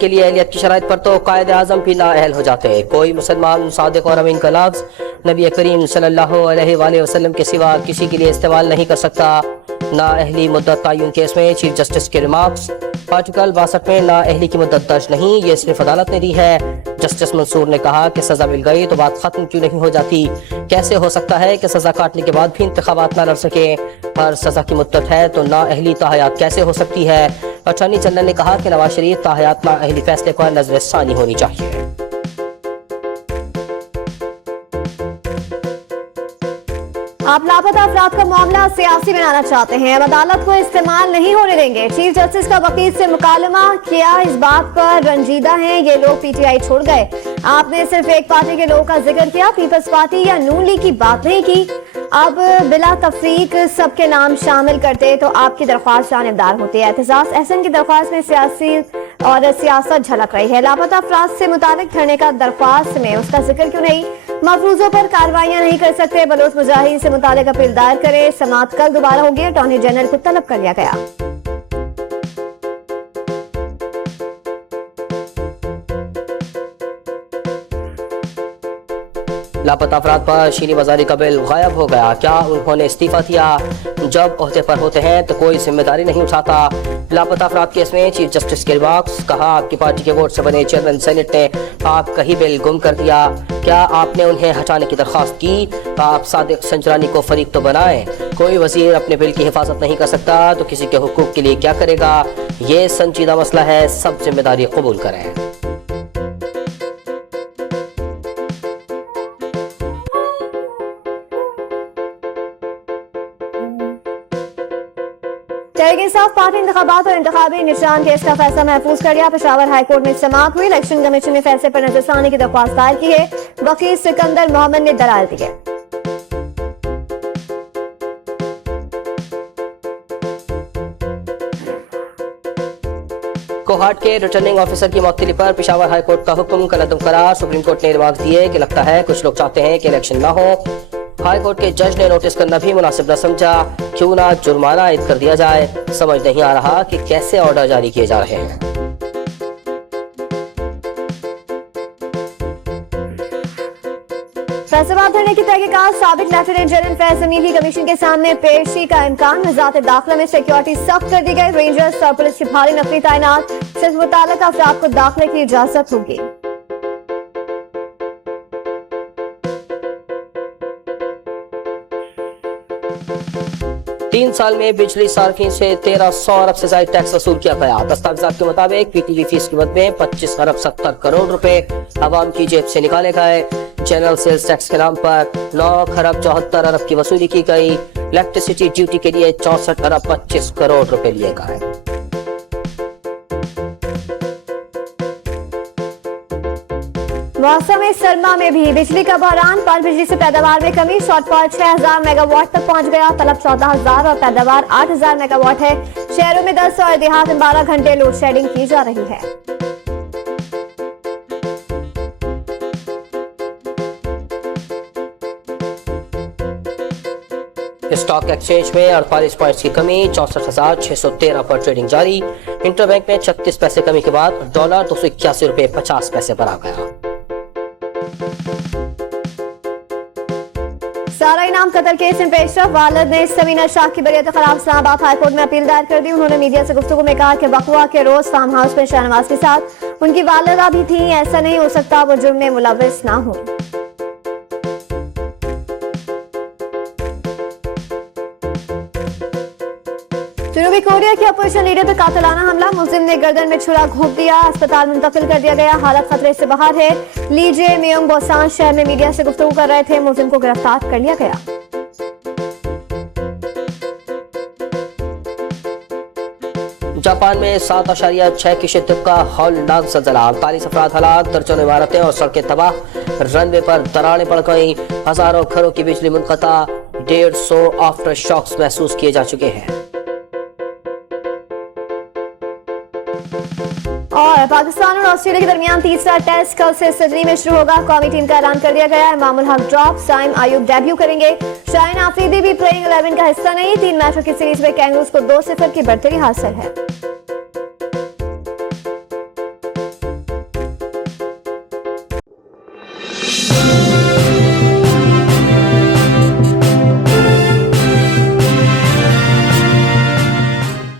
के लिए अहलियत की शराइत पर तो कायद आज़म भी नाअहल हो जाते हैं। कोई मुसलमान सादिक और अमीन का लफ्ज़ नबी करीम सल्लल्लाहु अलैहि वसल्लम के सिवा किसी के लिए इस्तेमाल नहीं कर सकता। नाअहली मुद्दत तय्युन केस में चीफ जस्टिस के रिमार्क्स, आर्टिकल 62 में नाअहली की मुद्दत दर्ज नहीं, ये सिर्फ अदालत ने दी है। जस्टिस मंसूर ने कहा कि सजा मिल गई तो बात खत्म क्यों नहीं हो जाती। कैसे हो सकता है कि सजा काटने के बाद भी इंतखाबात ना लड़ सके। पर सजा की मुद्दत है तो नाअहली ताहयात कैसे हो सकती है। अटॉर्नी जनरल ने कहा कि नवाज शरीफ ताहयात नाअहली फैसले पर नजरसानी होनी चाहिए। आप लापता अफराद का मामला सियासी बनाना चाहते हैं, अब अदालत को इस्तेमाल नहीं होने देंगे। चीफ जस्टिस का वकील से मुकालमा किया, इस बात पर रंजीदा हैं ये लोग पीटीआई छोड़ गए। आपने सिर्फ एक पार्टी के लोगों का जिक्र किया, पीपल्स पार्टी या नून लीग की बात नहीं की। अब बिला तफरीक सबके नाम शामिल करते तो आपकी दरख्वास्त जानबदार होती है। एतजाज अहसन की दरख्वास्त में सियासी और सियासत झलक रही है। लापता अफराद से मुतालिक धरने का दरख्वास्त में उसका जिक्र क्यों नहीं। मफरूजों पर कार्रवाइयां नहीं कर सकते, बलोच मुजाहिदीन से मुतालिक अपील दायर करे। समाअत कल दोबारा होगी, अटॉर्नी जनरल को तलब कर लिया गया। लापता अफराद पर शीनी बाजारी का बिल गायब हो गया। क्या उन्होंने इस्तीफा दिया। जब ओहदे पर होते हैं तो कोई जिम्मेदारी नहीं उठाता। लापता अफराद केस में चीफ जस्टिस के रिमार्क्स, कहा आपकी पार्टी के वोट से बने चेयरमैन सेनेट ने आपका ही बिल गुम कर दिया। क्या आपने उन्हें हटाने की दरख्वास्त की। आप सादिक संजरानी को फरीक तो बनाए। कोई वजीर अपने बिल की हिफाजत नहीं कर सकता तो किसी के हुकूक के लिए क्या करेगा। ये संजीदा मसला है, सब जिम्मेदारी कबूल करें। तहरीक इंसाफ पार्टी इंतखाबात और इंतखाबी निशान केस का फैसला महफूज कर लिया। पेशावर हाईकोर्ट में समाअत हुई। इलेक्शन कमीशन ने फैसले पर नजरसानी की दरख्वास्त दायर की है। वकील सिकंदर मोहम्मद ने दलाल दी है। कोहाट के रिटर्निंग ऑफिसर की मौतली पर पेशावर हाईकोर्ट का हुक्म कलअदम करार। सुप्रीम कोर्ट ने रिमार्क दिए कि लगता है कुछ लोग चाहते हैं कि इलेक्शन ना हो। हाईकोर्ट के जज ने नोटिस करना भी मुनासिब न समझा। क्यों ना जुर्माना आयद कर दिया जाए। समझ नहीं आ रहा कि कैसे ऑर्डर जारी किए जा रहे हैं। फैसलाबाद धरने की तहकीकात, साबिक lieutenant general Faiz Hamidi commission के सामने पेशी का इम्कान। वजारत दाखिला में सिक्योरिटी सख्त कर दी गई। रेंजर्स और पुलिस की भारी नफरी तैनात। सिर्फ मुताल्लिका अफराद को दाखिले की इजाजत होगी। 3 साल में बिजली सार्फिन से 1300 अरब से ज्यादा टैक्स वसूल किया गया। दस्तावेजात के मुताबिक पीटीवी फीस कीमत में 25 अरब 70 करोड़ रुपए आवाम की जेब से निकाले गए। जनरल सेल्स टैक्स के नाम पर 9 खरब 74 अरब की वसूली की गई। इलेक्ट्रिसिटी ड्यूटी के लिए 64 अरब 25 करोड़ रुपए लिए गए। मौसम सरमा में भी बिजली का बहरान। पल बिजली से पैदावार में कमी। शॉर्टफॉल 6000 मेगावाट तक पहुंच गया। तलब 14000 और पैदावार 8000 मेगावाट है। शहरों में 10 और देहात में 12 घंटे लोड शेडिंग की जा रही है। स्टॉक एक्सचेंज में 48 पॉइंट्स की कमी, 64,613 पर ट्रेडिंग जारी। इंटरबैंक में 36 पैसे कमी के बाद डॉलर 281 रुपए 50 पैसे पर आ गया। सारा इनाम कत्ल केस में पेशरफ। वालिद ने समीना शाह की बरियत के खिलाफ इस्लामाबाद हाईकोर्ट में अपील दायर कर दी। उन्होंने मीडिया से गुफ्तगू में कहा कि बकवा के रोज फार्म हाउस में शाहनवाज के साथ उनकी वालिदा भी थी। ऐसा नहीं हो सकता वो जुर्म में मुलव्विस ना हो। जनूबी कोरिया के अपोजिशन लीडर पर कातिलाना हमला। मुल्जिम ने गर्दन में छुरा घोंप दिया। अस्पताल मुंतकिल कर दिया गया। हालत खतरे से बाहर है। लीजे मियोंग बोसान शहर में मीडिया से गुफ्तगू कर रहे थे। मुल्जिम को गिरफ्तार कर लिया गया। जापान में 7.6 की शिद्दत का हौलनाक ज़लज़ला। 48 अफराद हलाक, दर्जनों इमारतें और सड़कें तबाह। रनवे पर दरारें पड़ गई। हजारों घरों की बिजली मुनक़ता। 150 आफ्टर शॉक्स महसूस किए जा चुके हैं। और पाकिस्तान और ऑस्ट्रेलिया के दरमियान तीसरा टेस्ट कल से सिडनी में शुरू होगा। कौमी टीम का ऐलान कर दिया गया है। मामूल हक ड्रॉप, साइम आयुब डेब्यू करेंगे। शाहीन आफरीदी भी प्लेइंग 11 का हिस्सा नहीं। 3 मैचों की सीरीज में कैंगरूज को 2-0 की बढ़तरी हासिल है।